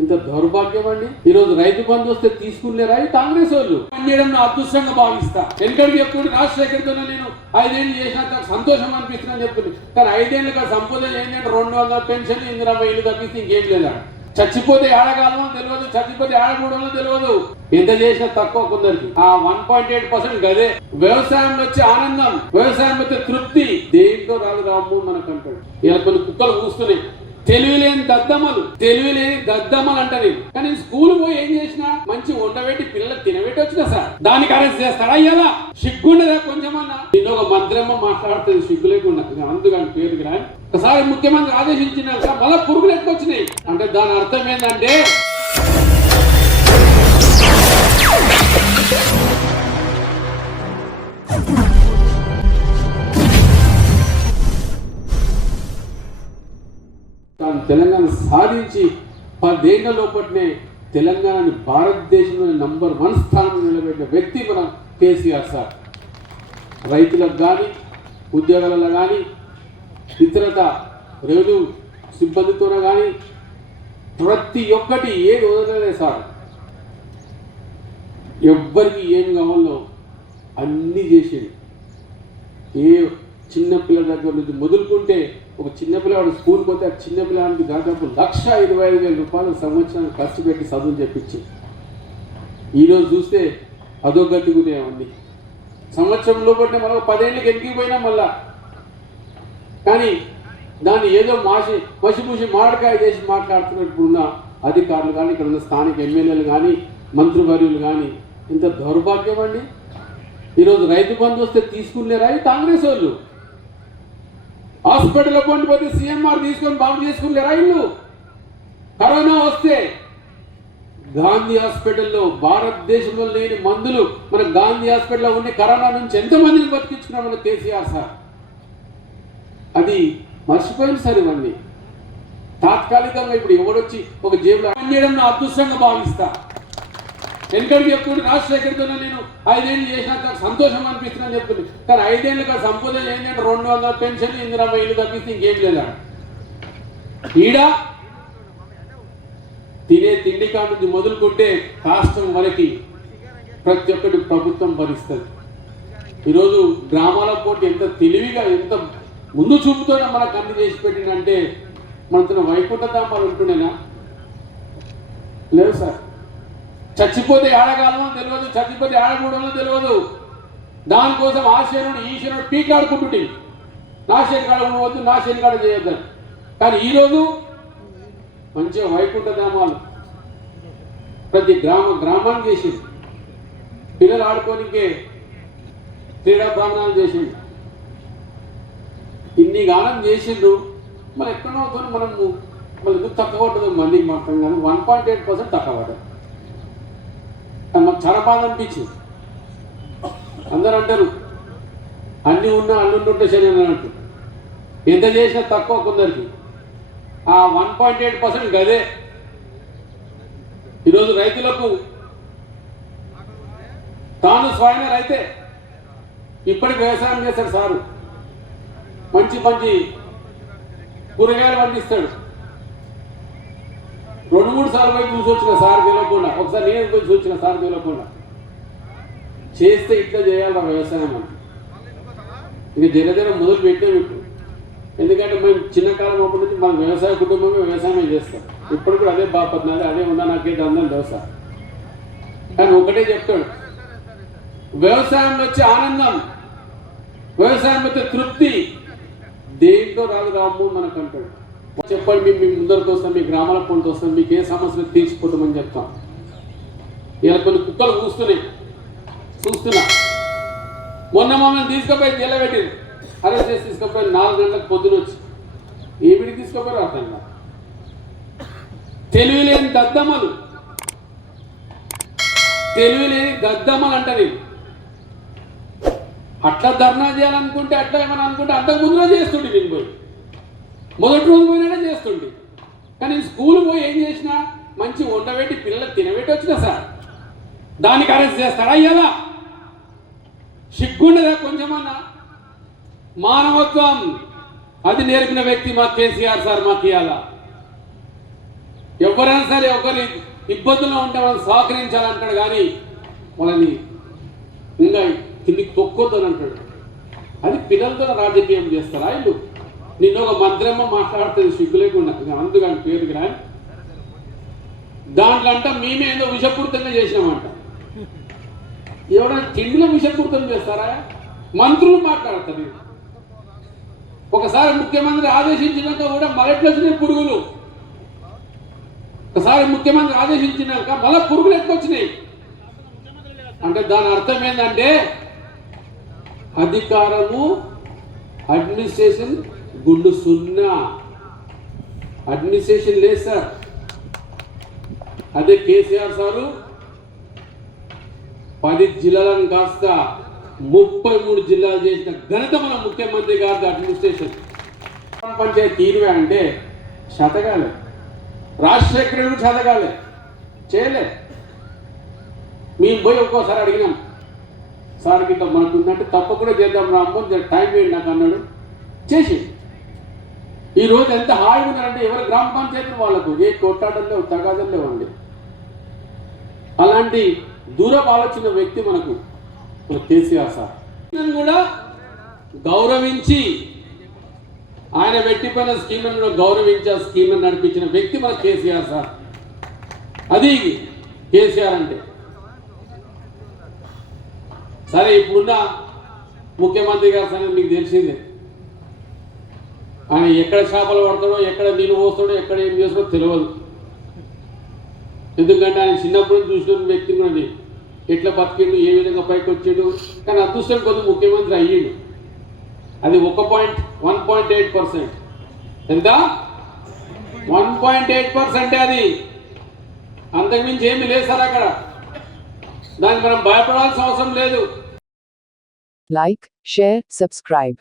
ఇంత దౌర్భాగ్యం అండి? ఈ రోజు రైతు బంధు వస్తే తీసుకునేరా ఈ కాంగ్రెస్ వాళ్ళు. పనిచేయడం అదృష్టంగా భావిస్తా. ఎందుకంటే ఎప్పుడు రాజశేఖర్తో నేను ఐదేళ్ళు చేసినాక సంతోషం అనిపిస్తుందని చెప్తుంది కానీ ఐదేళ్ళుగా సంపద ఏంటంటే రెండు వందల పెన్షన్ ఇందిరా ఇల్లు తప్పిస్తే ఇంకేం లేదా? చచ్చిపోతే ఏడగాలమో తెలియదు చచ్చిపోతే ఏడకూడమో తెలియదు. ఎంత చేసినా తక్కువ కొందరికి. ఆ వన్ పాయింట్ ఎయిట్ పర్సెంట్ గదే. వ్యవసాయం వచ్చే ఆనందం వ్యవసాయం వచ్చే తృప్తి. దేంట్లో రాదు రాము మనకు అంటాడు ఇలా కొన్ని కుక్కలు కూస్తున్నాయి. తెలివి లేని దద్దమ్మలు. తెలివి లేని దద్దమ్మలు అంట నేను కానీ స్కూల్ పోయి ఏం చేసినా మంచి వండబెట్టి పిల్లలు తినబెట్టి వచ్చిన సార్. దానికి అరెస్ట్ చేస్తాడా? ఇలా సిగ్గుండదా కొంచెమన్నా? నిన్న ఒక మంత్రమ్మ మాట్లాడుతుంది సిగ్గు లేకుండా అందుకని పేరుకి ఒకసారి ముఖ్యమంత్రి ఆదేశించిన మళ్ళీ పురుగులు ఎత్తుకొచ్చినాయి. అంటే దాని అర్థం ఏంటంటే తెలంగాణ సాధించి పదేళ్ళ లోపట్నే తెలంగాణని భారతదేశంలో నంబర్ వన్ స్థానంలో నిలబెట్టిన వ్యక్తి మన కేసీఆర్ సార్. రైతులకు కానీ ఉద్యోగాలలో కానీ ఇతరత రెవెన్యూ సిబ్బందితోనే కానీ ప్రతి ఒక్కటి ఏది వదలలేదు సార్. ఎవ్వరికి ఏం కావాలో అన్నీ చేసేది. ఏ చిన్నపిల్లల దగ్గర నుంచి మొదలుకుంటే ఒక చిన్న పిల్లవాడు స్కూల్కి పోతే ఆ చిన్న పిల్లవాడికి దాదాపు లక్ష ఇరవై ఐదు వేల రూపాయలు సంవత్సరానికి ఖర్చు పెట్టి చదువు చెప్పించి. ఈరోజు చూస్తే అధోగతి కూడా ఉంది. సంవత్సరం పట్టిన మనం పదేళ్ళకి ఎదిగిపోయినా మళ్ళా. కానీ దాన్ని ఏదో మాసి మసిపూసి మాడకాయ చేసి మాట్లాడుతున్నట్టున్న అధికారులు కానీ ఇక్కడ ఉన్న స్థానిక ఎమ్మెల్యేలు కానీ మంత్రివర్యులు కానీ ఇంత దౌర్భాగ్యం అండి? ఈరోజు రైతు బంధు వస్తే తీసుకునేరా కాంగ్రెస్ వాళ్ళు. హాస్పిటల్లో కొండి పోతే సీఎంఆర్ తీసుకొని బాగు చేసుకుంటారా ఇల్లు కరోనా వస్తే గాంధీ హాస్పిటల్లో భారతదేశంలో లేని మందులు మన గాంధీ హాస్పిటల్లో ఉండే కరోనా నుంచి ఎంతమందిని బతికించుకున్నాం మన కేసీఆర్ సార్? అది మర్చిపోయింది సార్ ఇవన్నీ. తాత్కాలికంగా ఇప్పుడు ఎవడొచ్చి ఒక జేబులో పనిచేయడం నా అదృష్టంగా భావిస్తా. వెనకడికి ఎప్పుడు రాజశేఖర్తో నేను ఐదేళ్ళు చేసినాక సంతోషం అనిపిస్తుందని చెప్తుంది. కానీ ఐదేళ్ళుగా సంపద ఏంటంటే రెండు వందల పెన్షన్ ఇందిరా ఇల్లు తప్పిస్తే ఇంకేం లేదా? ఈడ తినే తిండి కానీ మొదలుకుంటే రాష్ట్రం వరకు ప్రతి ఒక్కటి ప్రభుత్వం భరిస్తుంది. ఈరోజు గ్రామాల పోటీ ఎంత తెలివిగా ఎంత ముందు చూపుతోనే మనకు అన్ని చేసి పెట్టిందంటే మన తన వైకుంఠధామాలు ఉంటుండేనా? లేదు సార్. చచ్చిపోతే ఏడగాలమో తెలియదు చచ్చిపోతే ఆడకూడమో తెలియదు. దానికోసం ఆ ఈశ్వరుడు ఈ పీకాడుకుంటుంటే నా శనికాడ ఉండవద్దు నా శనికాడ చేయొద్దు కానీ ఈరోజు మంచిగా వైకుంఠ గ్రామాలు ప్రతి గ్రామ గ్రామాన్ని చేసింది పిల్లలు ఆడుకోనికే క్రీడా ప్రాంగణాలు చేసిండు. ఇన్ని గానం చేసిండ్రు మరి ఎక్కడో కొన్ని మనము మళ్ళీ ఎందుకు తక్కువ పడ్డదు? మళ్ళీ మాత్రం కానీ వన్ పాయింట్ ఎయిట్ పర్సెంట్ తక్కువ పడ్డది అది మాకు చాలా బాధ అనిపించింది. అందరూ అంటారు అన్నీ ఉన్నా అన్ని ఉంటే సరే అని అంటారు. ఎంత చేసినా తక్కువ కొందరికి. ఆ వన్ పాయింట్ ఎయిట్ పర్సెంట్ గదే. ఈరోజు రైతులకు తాను స్వయంగా రైతే ఇప్పటికి వ్యవసాయం చేస్తాడు సారు. మంచి మంచి కూరగాయలు పండిస్తాడు. రెండు మూడు సార్లు పోయి చూసి వచ్చిన సార్ తెలియకుండా ఒకసారి నేను పోయి చూసిన సార్ తెలియకుండా చేస్తే ఇట్లా చేయాలి వ్యవసాయం అంటే. ఇంకా జరజర మొదలు పెట్టాం ఇప్పుడు. ఎందుకంటే మేము చిన్న కాలం అప్పటి నుంచి మన వ్యవసాయ కుటుంబమే వ్యవసాయమే చేస్తాం. ఇప్పుడు కూడా అదే బాపత్నాది అదే ఉన్నా నాకేది అందరం వ్యవసాయం కానీ ఒకటే చెప్తాడు వ్యవసాయం వచ్చే ఆనందం వ్యవసాయం వచ్చే తృప్తి దేంట్లో రాదు రాము మనకు అంటాడు చెప్పండి మేము మీ ముందరికి వస్తాం మీ గ్రామాల పొంటి వస్తాం మీకు ఏ సమస్యలు తీర్చిపోతామని చెప్తాం. ఇలా కొన్ని కుక్కలు కూస్తున్నాయి. చూస్తున్నా. మొన్న మమ్మల్ని తీసుకుపోయి నిలబెట్టింది అరెస్ట్ చేసి తీసుకుపోయి నాలుగు గంటలకు పొద్దున వచ్చి. ఏమిటి తీసుకుపోయారు అర్థం కాదు. తెలివి లేని దద్దమ్మలు. తెలివి లేని దద్దమ్మలు అంట నేను అట్లా ధర్నా చేయాలనుకుంటే అట్లా ఏమని అనుకుంటే అంతకు ముందులో చేస్తుండే నేను పోయి. మొదటి రోజు పోయినాడే చేస్తుండే. కానీ స్కూల్ పోయి ఏం చేసినా? మంచి వండబెట్టి పిల్లలు తినబెట్టి వచ్చిన సార్. దానికి అరెస్ట్ చేస్తాడా? ఇలా సిగ్గుండదా కొంచెమన్నా? మానవత్వం. అది నేర్పిన వ్యక్తి మా కేసీఆర్ సార్ మాకు ఇవాళ ఎవరైనా సరే ఒకరి ఇబ్బందుల్లో ఉంటే వాళ్ళని సహకరించాలంటాడు కానీ వాళ్ళని ఇంకా కిందికి తొక్కొద్దని అంటాడు. అది పిల్లలతో రాజకీయం చేస్తారా ఇల్లు నిన్న ఒక మంత్రమ్మ మాట్లాడుతుంది సిగ్గు లేకుండా అందుకని పేరుకి రాని. దాంట్లో అంట మేమేదో విషపూరితంగా చేసినామంట. ఎవరైనా తిండిలో విషపూరితం చేస్తారా? మంత్రులు మాట్లాడతారు. ఒకసారి ముఖ్యమంత్రి ఆదేశించినాక కూడా మరట్లు వచ్చినాయి పురుగులు. ఒకసారి ముఖ్యమంత్రి ఆదేశించినాక మళ్ళా పురుగులు ఎత్తుకొచ్చినాయి. అంటే దాని అర్థం ఏంటంటే అధికారము అడ్మినిస్ట్రేషన్ గుండు సున్నా. అడ్మినిస్ట్రేషన్ లేదు సార్. అదే కేసీఆర్ సారు. పది జిల్లాలను కాస్త ముప్పై మూడు జిల్లాలు చేసిన ఘనత మన ముఖ్యమంత్రి గారి అడ్మినిస్ట్రేషన్ పంచాయతీ తీరువే అంటే శతకాలే రాజశేఖరుడు శతకాలే చేయలే. మేము పోయి ఒక్కోసారి అడిగినాం. సార్ గిట్ట మనకు ఉందంటే తప్పకుండా చేద్దాం రామ్మో టైం వేయండి నాకు అన్నాడు. చేసి ఈ రోజు ఎంత హాయిగా ఉన్నారంటే ఎవరి గ్రామ పంచాయతీ వాళ్ళకు ఏ కొట్టాటం లేవు తగాదం లేవండి అలాంటి దూరపు ఆలోచన వ్యక్తి మనకు కేసీఆర్ సార్. కూడా గౌరవించి ఆయన పెట్టిపోయిన స్కీమ్లను గౌరవించి ఆ స్కీమ్ను నడిపించిన వ్యక్తి మన కేసీఆర్ సార్. అది కేసీఆర్ అంటే. సరే ఇప్పుడున్న ముఖ్యమంత్రి గారు సరే మీకు తెలిసిందే. ఆమె ఎక్కడ చేపలు పడతాడో ఎక్కడ నీళ్ళు పోస్తాడో ఎక్కడ ఏం చేస్తాడో తెలియదు ఎందుకంటే ఆయన చిన్నప్పుడు చూసిన వ్యక్తి కూడా నేను. ఎట్లా బతికిండు ఏ విధంగా పైకి వచ్చాడు. కానీ అదృష్టం కొద్ది ముఖ్యమంత్రి అయ్యిండు. అది ఒక point one point eight percent. ఎంత వన్ పాయింట్ ఎయిట్ పర్సెంట్ అది. అంతకుమించి ఏమీ లేదు సార్ అక్కడ. దానికి మనం భయపడాల్సిన అవసరం లేదు. Like share subscribe